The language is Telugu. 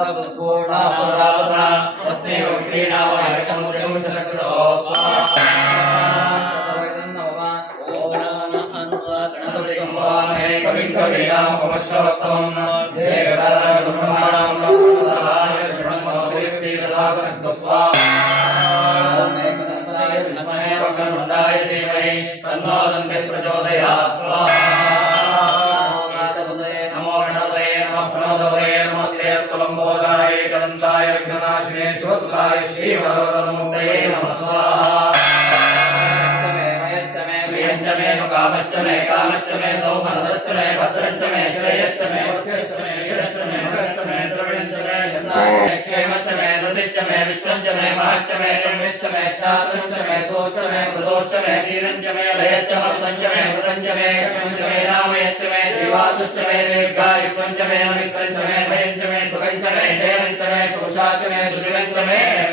సప్తదశయ సప్తధామ ప్రియాణి సప్తహోత్రా సప్తదాస్వాయ సప్తయో నీరాపణస్వాకేన స్వాహాకనేదం నమో గణపతయే నమః ప్రణోదవరే స్థలంబోధాయ ఏకదంతాయ విఘ్ననాశినే శివసుతాయ శ్రీవరదముక్తయే నమః స్వాహా. మే కామశ్చ మే కామశ్చ మే సౌమనశ్చ మే భద్రంచ మే శ్రేయశ్చ మే వశ్యశ్చ మే మే మే ద్రవిణశ్చ మే క్షేమశ్చ మే మే విశ్వంచ మే మహశ్చ మే సంవిశ్చ మే జ్ఞాతంచ మే సోచ మే మే మే లయశ్చ మృతంచ మే మృతంచ మే మే మే మే దీర్ఘాయుత్వంచ మే అమిత్రంచ మే భయంచ మే సుఖంచ మే శైలంచ మే